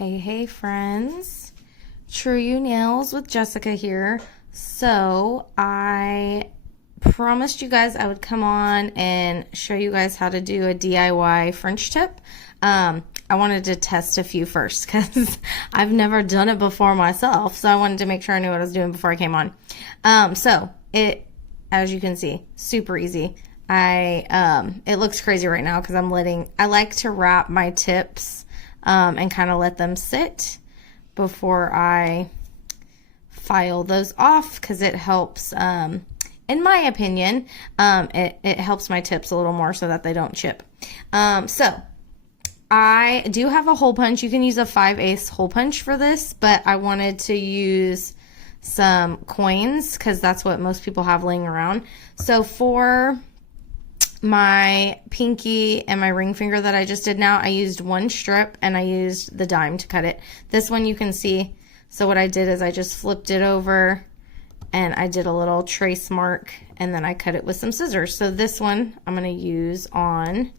Hey friends, True You Nails with Jessica here. So I promised you guys I would come on and show you guys how to do a DIY French tip. I wanted to test a few first because I've never done it before myself, so I wanted to make sure I knew what I was doing before I came on. As you can see, super easy. It looks crazy right now because I like to wrap my tips and kind of let them sit before I file those off, because it helps, in my opinion, it helps my tips a little more so that they don't chip. So I do have a hole punch. You can use a 5/8 hole punch for this, but I wanted to use some coins because that's what most people have laying around. So for my pinky and my ring finger that I just did now, I used one strip and I used the dime to cut it. This one you can see. So what I did is I just flipped it over and I did a little trace mark and then I cut it with some scissors. So this one I'm going to use on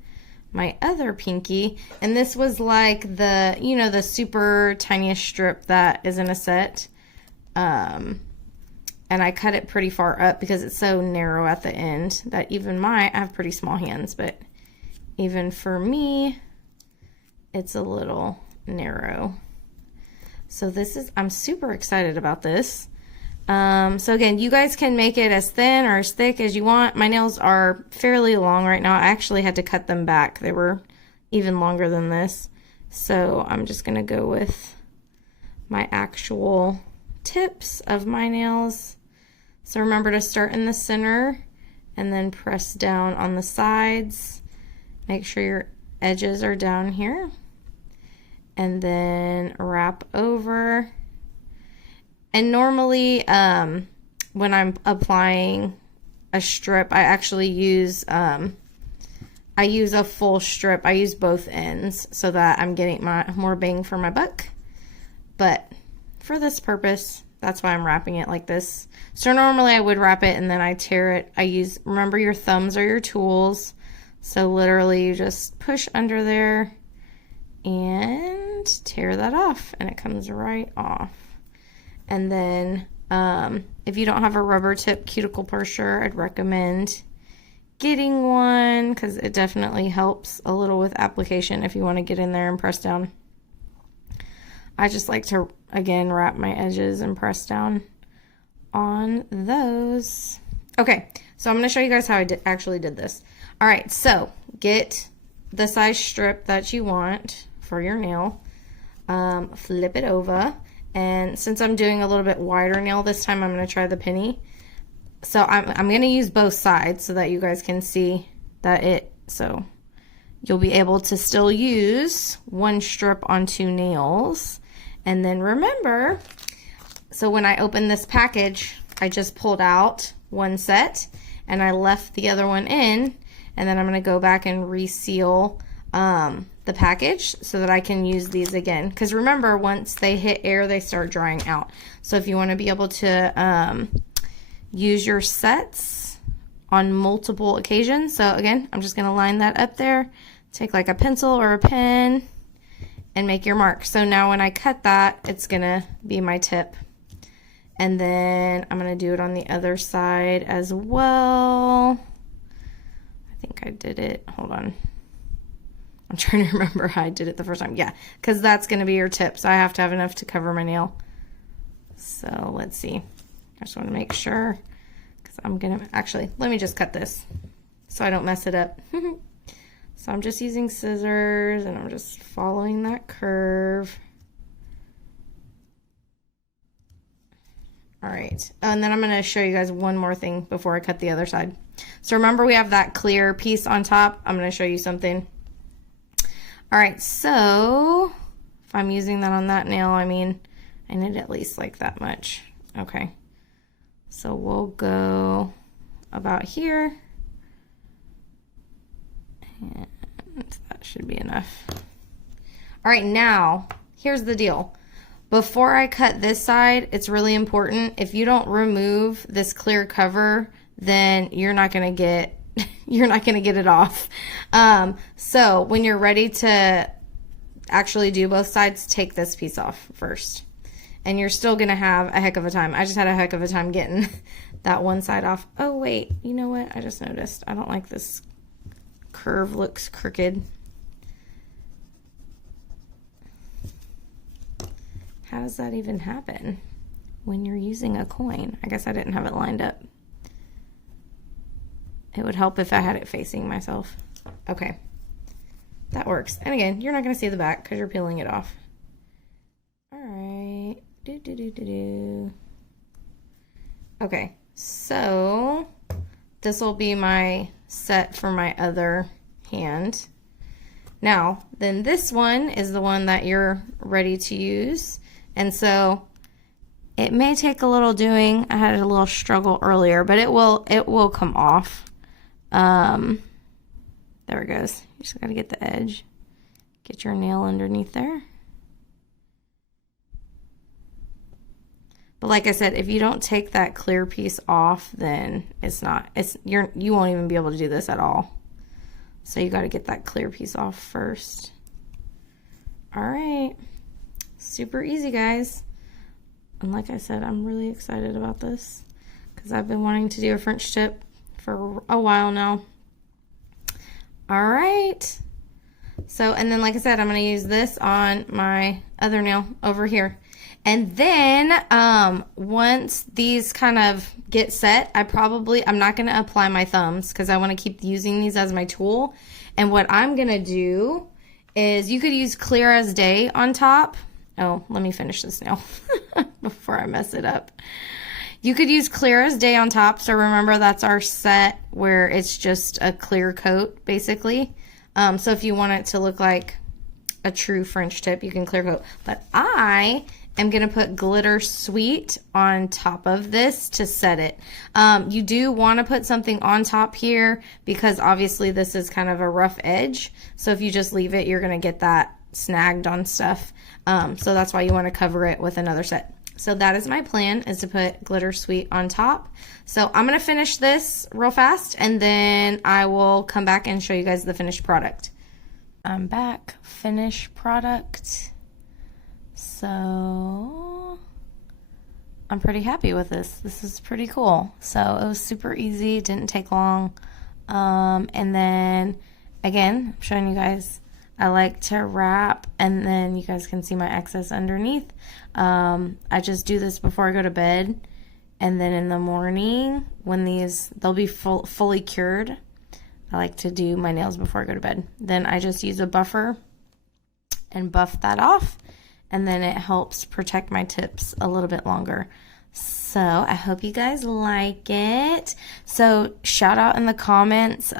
my other pinky, and this was like the super tiniest strip that is in a set. And I cut it pretty far up because it's so narrow at the end that I have pretty small hands, but even for me, it's a little narrow. So I'm super excited about this. So again, you guys can make it as thin or as thick as you want. My nails are fairly long right now. I actually had to cut them back. They were even longer than this. So I'm just gonna go with my actual tips of my nails. So remember to start in the center and then press down on the sides. Make sure your edges are down here. And then wrap over. And normally when I'm applying a strip, I actually use I use a full strip. I use both ends so that I'm getting more bang for my buck. But for this purpose, that's why I'm wrapping it like this. So normally I would wrap it and then I tear it. Remember, your thumbs are your tools. So literally you just push under there and tear that off and it comes right off. And then if you don't have a rubber tip cuticle pusher, I'd recommend getting one because it definitely helps a little with application if you want to get in there and press down. I just like to, again, wrap my edges and press down on those. Okay, so I'm going to show you guys how I actually did this. All right, so get the size strip that you want for your nail. Flip it over. And since I'm doing a little bit wider nail this time, I'm going to try the penny. So I'm going to use both sides so that you guys can see that so you'll be able to still use one strip on two nails. And then remember, so when I opened this package, I just pulled out one set and I left the other one in, and then I'm going to go back and reseal the package so that I can use these again. Because remember, once they hit air, they start drying out. So if you want to be able to use your sets on multiple occasions, so again, I'm just going to line that up there, take like a pencil or a pen, and make your mark. So now when I cut that, it's gonna be my tip. And then I'm gonna do it on the other side as well. I think I did it, hold on. I'm trying to remember how I did it the first time. Yeah, because that's gonna be your tip. So I have to have enough to cover my nail. So let's see. I just wanna make sure, because let me just cut this so I don't mess it up. So I'm just using scissors and I'm just following that curve. All right, and then I'm going to show you guys one more thing before I cut the other side. So remember, we have that clear piece on top. I'm going to show you something. All right, so if I'm using that on that nail, I need at least like that much. Okay, so we'll go about here. And that should be enough. All right, now here's the deal. Before I cut this side, it's really important. If you don't remove this clear cover, then you're not gonna get it off. So when you're ready to actually do both sides, take this piece off first. And you're still going to have a heck of a time. I just had a heck of a time getting that one side off. Oh, wait. You know what? I just noticed. I don't like this curve. Looks crooked. How does that even happen when you're using a coin? I guess I didn't have it lined up. It would help if I had it facing myself. Okay. That works. And again, you're not going to see the back because you're peeling it off. All right. Okay, so this will be my set for my other hand. Now, then this one is the one that you're ready to use. And so it may take a little doing. I had a little struggle earlier, but it will come off. There it goes. You just got to get the edge. Get your nail underneath there. But like I said, if you don't take that clear piece off, then you won't even be able to do this at all. So you got to get that clear piece off first. All right. Super easy, guys. And like I said, I'm really excited about this because I've been wanting to do a French tip for a while now. All right. So, and then like I said, I'm going to use this on my other nail over here. And then once these kind of get set, I'm not going to apply my thumbs because I want to keep using these as my tool. And what I'm going to do is you could use Clear as Day on top. Oh, let me finish this nail before I mess it up. You could use Clear as Day on top. So remember, that's our set where it's just a clear coat, basically. So if you want it to look like a true French tip, you can clear coat. But I am going to put Glitter Sweet on top of this to set it. You do want to put something on top here because obviously this is kind of a rough edge. So if you just leave it, you're going to get that snagged on stuff. So that's why you want to cover it with another set. So that is my plan, is to put Glitter Sweet on top. So I'm going to finish this real fast and then I will come back and show you guys the finished product. I'm back. Finished product. So I'm pretty happy with this. This is pretty cool. So it was super easy. It didn't take long. And then again, I'm showing you guys, I like to wrap and then you guys can see my excess underneath. I just do this before I go to bed. And then in the morning when they'll be fully cured, I like to do my nails before I go to bed. Then I just use a buffer and buff that off. And then it helps protect my tips a little bit longer. So I hope you guys like it. So shout out in the comments.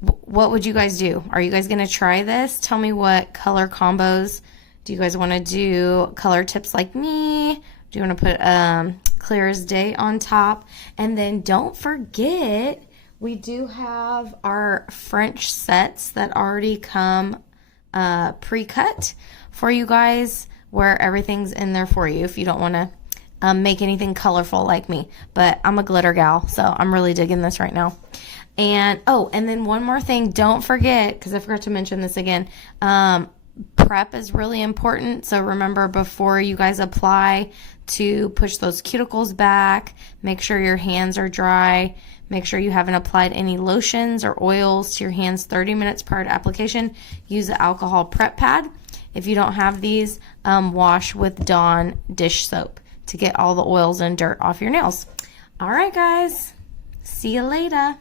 What would you guys do? Are you guys going to try this? Tell me what color combos. Do you guys want to do color tips like me? Do you want to put Clear as Day on top? And then don't forget, we do have our French sets that already come pre-cut for you guys, where everything's in there for you if you don't want to make anything colorful like me. But I'm a glitter gal, so I'm really digging this right now. And oh, and then one more thing, don't forget, because I forgot to mention this again, prep is really important. So remember, before you guys apply, to push those cuticles back, make sure your hands are dry, make sure you haven't applied any lotions or oils to your hands 30 minutes prior to application. Use the alcohol prep pad. If you don't have these, wash with Dawn dish soap to get all the oils and dirt off your nails. All right, guys, see you later.